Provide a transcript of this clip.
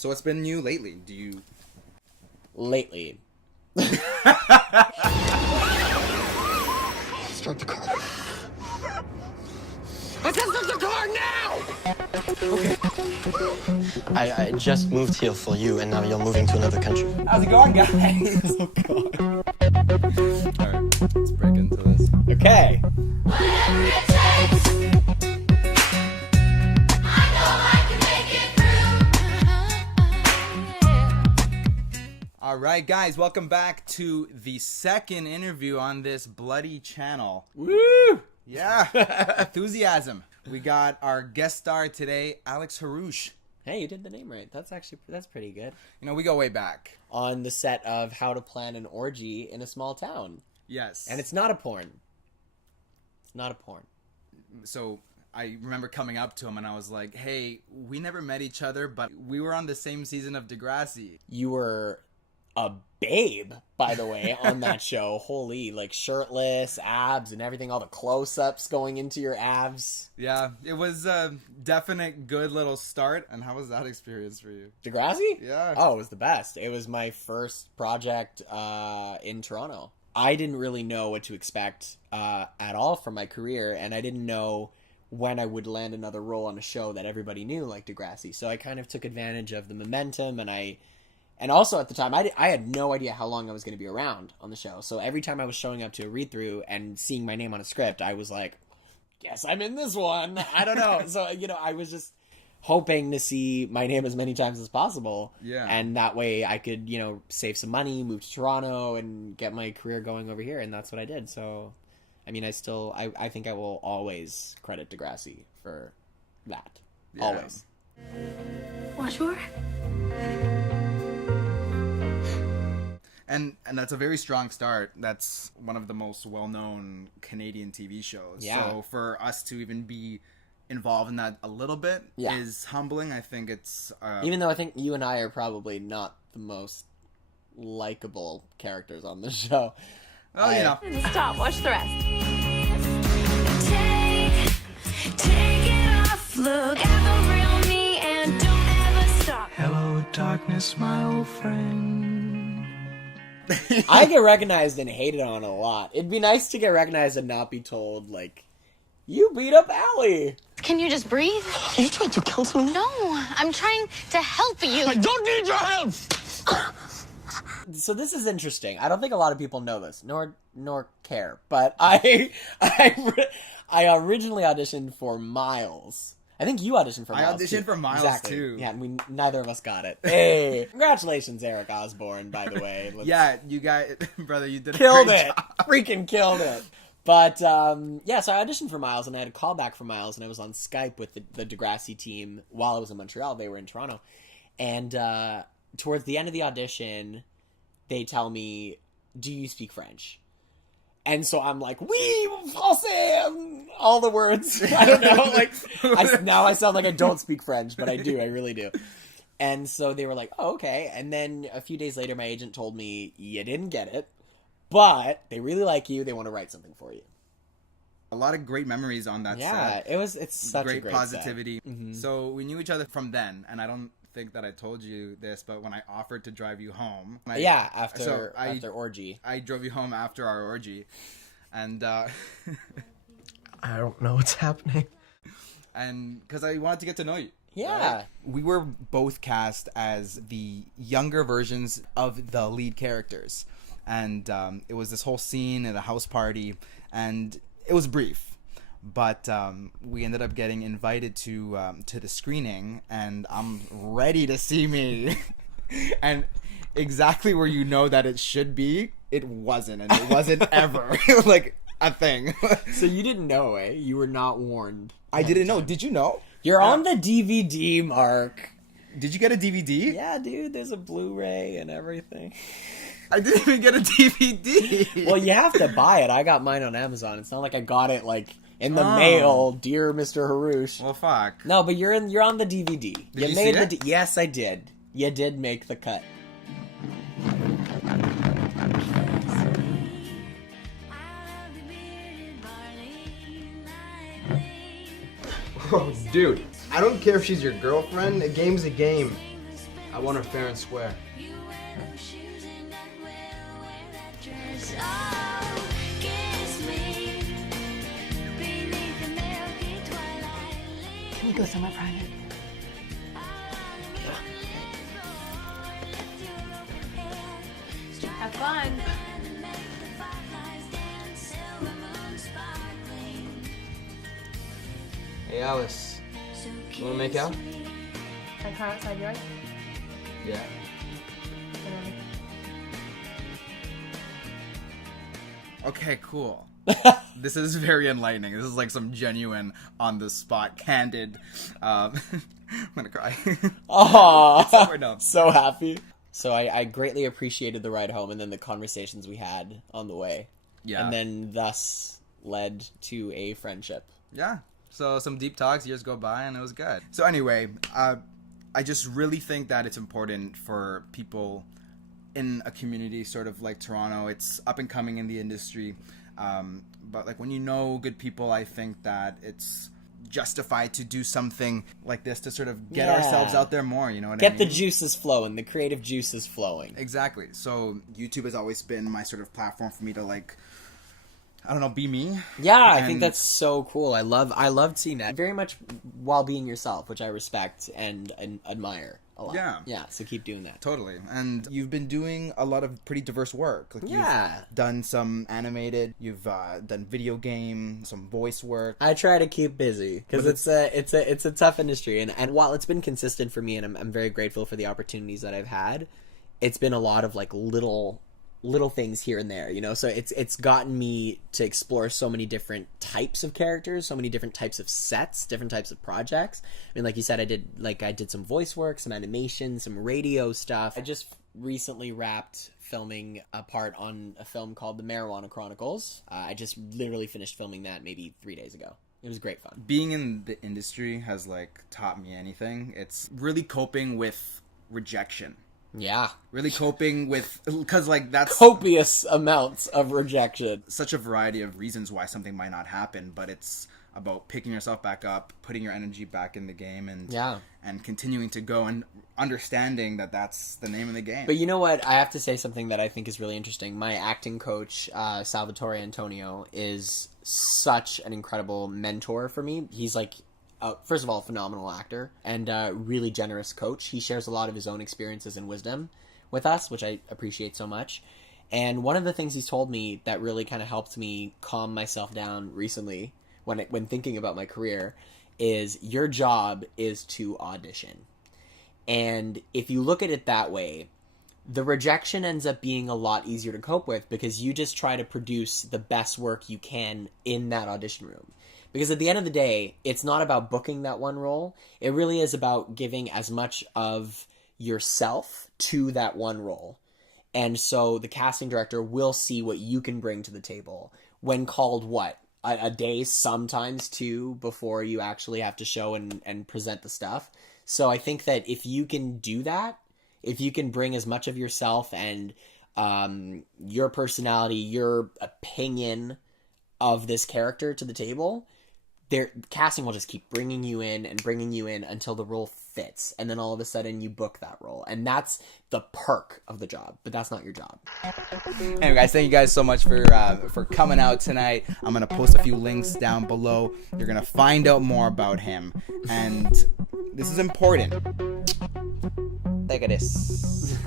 So what's been new lately? Do you... Lately. Start the car. I said start the car now! Okay. I just moved here for you, and now you're moving to another country. How's it going, guys? Oh, God. Alright, let's break into this. Okay. Whatever it takes. I know I can make it through. Alright, guys, welcome back to the second interview on this bloody channel. Woo! Yeah, enthusiasm. We got our guest star today, Alex Harrouch. Hey, you did the name right. That's pretty good. You know, we go way back. On the set of How to Plan an Orgy in a Small Town. Yes. And it's not a porn. It's not a porn. So I remember coming up to him and I was like, hey, we never met each other, but we were on the same season of Degrassi. You were a babe, by the way, on that show. Holy, like shirtless, abs and everything, all the close-ups going into your abs. Yeah, it was a definite good little start. And how was that experience for you? Degrassi? Yeah. Oh, it was the best. It was my first project in Toronto. I didn't really know what to expect at all from my career, and I didn't know when I would land another role on a show that everybody knew, like Degrassi. So I kind of took advantage of the momentum, and also at the time, I had no idea how long I was going to be around on the show. So every time I was showing up to a read-through and seeing my name on a script, I was like, guess I'm in this one. I don't know. So, I was just hoping to see my name as many times as possible. Yeah. And that way I could, save some money, move to Toronto, and get my career going over here. And that's what I did. So, I mean, I think I will always credit Degrassi for that. Yeah. Always. Bonjour. And that's a very strong start. That's one of the most well-known Canadian TV shows. Yeah. So for us to even be involved in that a little bit Yeah. is humbling. I think it's... Even though I think you and I are probably not the most likable characters on the show. well, Stop. Watch the rest. Take it off. Look at the real me and don't ever stop. Hello, darkness, my old friend. I get recognized and hated on a lot. It'd be nice to get recognized and not be told, like, you beat up Allie. Can you just breathe? Are you trying to counsel me? No, I'm trying to help you. I don't need your help! So this is interesting. I don't think a lot of people know this, nor care. But I originally auditioned for Miles. I think you auditioned for Miles. I auditioned for Miles, exactly. too. Yeah, neither of us got it. Hey, congratulations, Eric Osborne, by the way. Yeah, you guys... Brother, you did Killed a great it. job. Freaking killed it. But, so I auditioned for Miles, and I had a call back from Miles, and I was on Skype with the Degrassi team while I was in Montreal. They were in Toronto. And towards the end of the audition, they tell me, do you speak French? And so I'm like, oui, français, all the words. I don't know, now I sound like I don't speak French, but I do, I really do. And so they were like, oh, okay. And then a few days later, my agent told me, you didn't get it, but they really like you, they want to write something for you. A lot of great memories on that set. Yeah, it's such a great positivity. Mm-hmm. So we knew each other from then, and I don't think that I told you this, but when I offered to drive you home... after orgy. I drove you home after our orgy, and... I don't know what's happening. And because I wanted to get to know you. Yeah. Right? We were both cast as the younger versions of the lead characters. And it was this whole scene at a house party, and it was brief. But we ended up getting invited to the screening, and I'm ready to see me. And exactly where you know that it should be, it wasn't. And it wasn't ever like a thing. So you didn't know, eh? You were not warned. I didn't know. Did you know? You're on the DVD, Mark. Did you get a DVD? Yeah, dude, there's a Blu-ray and everything. I didn't even get a DVD. Well, you have to buy it. I got mine on Amazon. It's not like I got it, in the mail, dear Mr. Harrouch. Well, fuck. No, but you're on the DVD. Did you see it? Yes, I did. You did make the cut. Oh, dude, I don't care if she's your girlfriend. A game's a game. I want her fair and square. Can we go somewhere private? Have fun. Hey, Alice. You wanna make out? Like car outside yours? Yeah. Okay, cool. This is very enlightening. This is like some genuine, on the spot, candid. I'm gonna cry. Oh, We're done. so happy. So I greatly appreciated the ride home and then the conversations we had on the way. Yeah. And then thus led to a friendship. Yeah. So some deep talks, years go by, and it was good. So anyway, I just really think that it's important for people in a community sort of like Toronto. It's up and coming in the industry. But like when you know good people, I think that it's justified to do something like this to sort of get ourselves out there more, you know what I mean? Get the juices flowing, the creative juices flowing. Exactly. So YouTube has always been my sort of platform for me to like, I don't know, be me. Yeah, I think that's so cool. I loved seeing that. Very much while being yourself, which I respect and admire a lot. Yeah. Yeah, so keep doing that. Totally. And you've been doing a lot of pretty diverse work. Like Yeah. You've done some animated, you've done video game, some voice work. I try to keep busy because it's a tough industry, and while it's been consistent for me, and I'm very grateful for the opportunities that I've had, it's been a lot of like little things here and there, you know. So it's gotten me to explore so many different types of characters, so many different types of sets, different types of projects. I mean, like you said, I did some voice work, some animation, some radio stuff. I just recently wrapped filming a part on a film called The Marijuana Chronicles. I just literally finished filming that maybe 3 days ago. It was great fun. Being in the industry has like taught me anything. It's really coping with rejection. Yeah. Really coping with, because like that's Copious amounts of rejection. such a variety of reasons why something might not happen, but it's about picking yourself back up, putting your energy back in the game, and continuing to go and understanding that that's the name of the game. But you know what? I have to say something that I think is really interesting. My acting coach, Salvatore Antonio, is such an incredible mentor for me. He's like, first of all, a phenomenal actor and a really generous coach. He shares a lot of his own experiences and wisdom with us, which I appreciate so much. And one of the things he's told me that really kind of helped me calm myself down recently when thinking about my career is your job is to audition. And if you look at it that way, the rejection ends up being a lot easier to cope with because you just try to produce the best work you can in that audition room. Because at the end of the day, it's not about booking that one role. It really is about giving as much of yourself to that one role. And so the casting director will see what you can bring to the table when called a day, sometimes two, before you actually have to show and present the stuff. So I think that if you can do that, if you can bring as much of yourself and your personality, your opinion of this character to the table, casting will just keep bringing you in until the role fits, and then all of a sudden you book that role, and that's the perk of the job, but that's not your job. Anyway, guys, thank you guys so much for coming out tonight. I'm gonna post a few links down below. You're gonna find out more about him, and this is important. Take this.